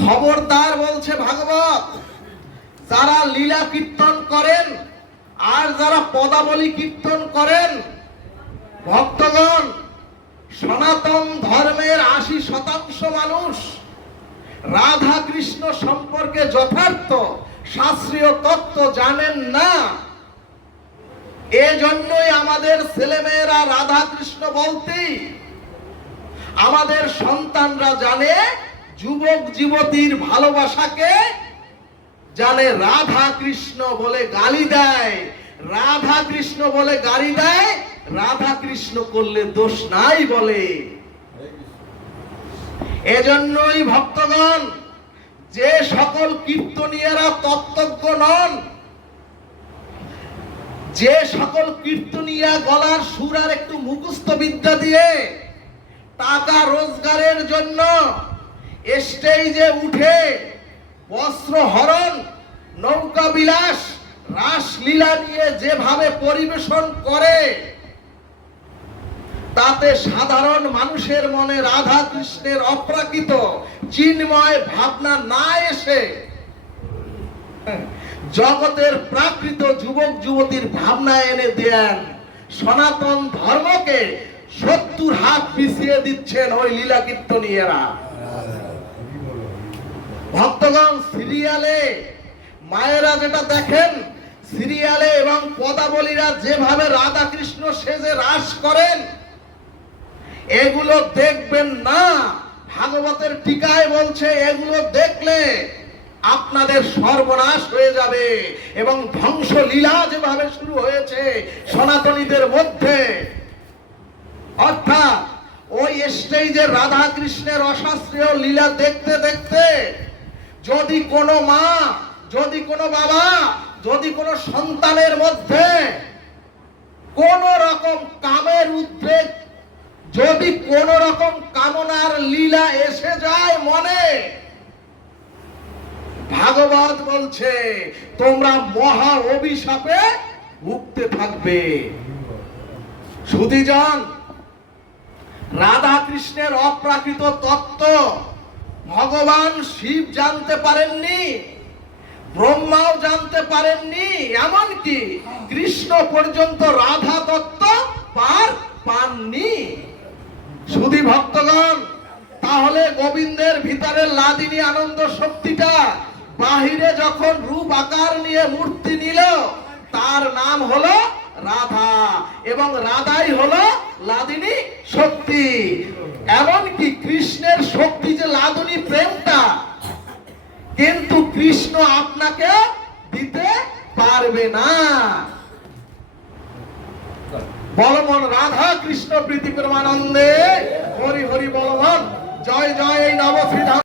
খবরদার বলছে ভাগবত, যারা লীলা কীর্তন করেন আর যারা পদাবলী কীর্তন করেন, ভক্তগণ, সনাতন ধর্মের আশি শতাংশ মানুষ রাধা কৃষ্ণ সম্পর্কে যথার্থ শাস্ত্রীয় তত্ত্ব জানেন না। এজন্যই আমাদের ছেলেমেয়েরা রাধা কৃষ্ণ বলতেই আমাদের সন্তানরা জানে যুবক যুবতীর ভালোবাসাকে জানে রাধা কৃষ্ণ বলে গালি দেয়। রাধা কৃষ্ণ বলে গালি দেয়। রাধা কৃষ্ণ করলে দোষ নাই বলে। এজন্যই ভক্তগণ, যে সকল কীর্তনীয়রা তত্ত্বজ্ঞ নন, যে সকল কীর্তনিয়া গলার সুর আর একটু মুখস্থ বিদ্যা দিয়ে টাকা রোজগারের জন্য স্টেজে উঠে বস্ত্র হরণ, নৌকা বিলাস, রাসলীলা নিয়ে যেভাবে পরিবেশন করে, তাতে সাধারণ মানুষের মনে রাধা কৃষ্ণের অপ্রাকৃত চিন্ময় ভাবনা না এসে, জগতের প্রাকৃত যুবক যুবতীর ভাবনা এনে দেন। সনাতন ধর্মকে সত্তর হাত পিছিয়ে দিচ্ছেন ওই লীলা কীর্তনীয়রা। ভক্তগণ, সিরিয়ালে মায়েরা যেটা দেখেন, সিরিয়ালে এবং পদাবলীরা যেভাবে রাধা কৃষ্ণ সেজে রাস করেন, এগুলো দেখবেন না। ভাগবতের টিকায় বলছে, এগুলো দেখলে আপনাদের সর্বনাশ হয়ে যাবে এবং ধ্বংস লীলা যেভাবে শুরু হয়েছে সনাতনীদের মধ্যে। অর্থাৎ ওই স্টেজে রাধা কৃষ্ণের অশাস্ত্রীয় লীলা দেখতে দেখতে যদি কোনো মা, যদি কোনো বাবা, যদি কোনো সন্তানের মধ্যে কোন রকম কামের উদ্বেগ, যদি কোন রকম কামনার লীলা এসে যায় মনে, ভাগবত বলছে, তোমরা মহা অভিশাপে ভুগতে থাকবে। সুধীজন, রাধা কৃষ্ণের অপ্রাকৃত তত্ত্ব ভগবান শিব জানতে পারেননি, ব্রহ্মাও জানতে পারেননি, এমনকি কৃষ্ণ পর্যন্ত রাধা তত্ত্ব পার পাননি। সুধী ভক্তগণ, তাহলে গোবিন্দের ভিতরে লাদিনী আনন্দ শক্তিটা বাহিরে যখন রূপ আকার নিয়ে মূর্তি নিল, তার নাম হলো রাধা এবং রাধাই হলো লাদিনী শক্তি। এমনকি কৃষ্ণের শক্তি যে লাদিনী কিন্তু কৃষ্ণ আপনাকে দিতে পারবে না। বলমন রাধা কৃষ্ণ প্রীতি প্রমানন্দে। হরি হরি বলমন জয় জয় এই নবশ্রী ধাম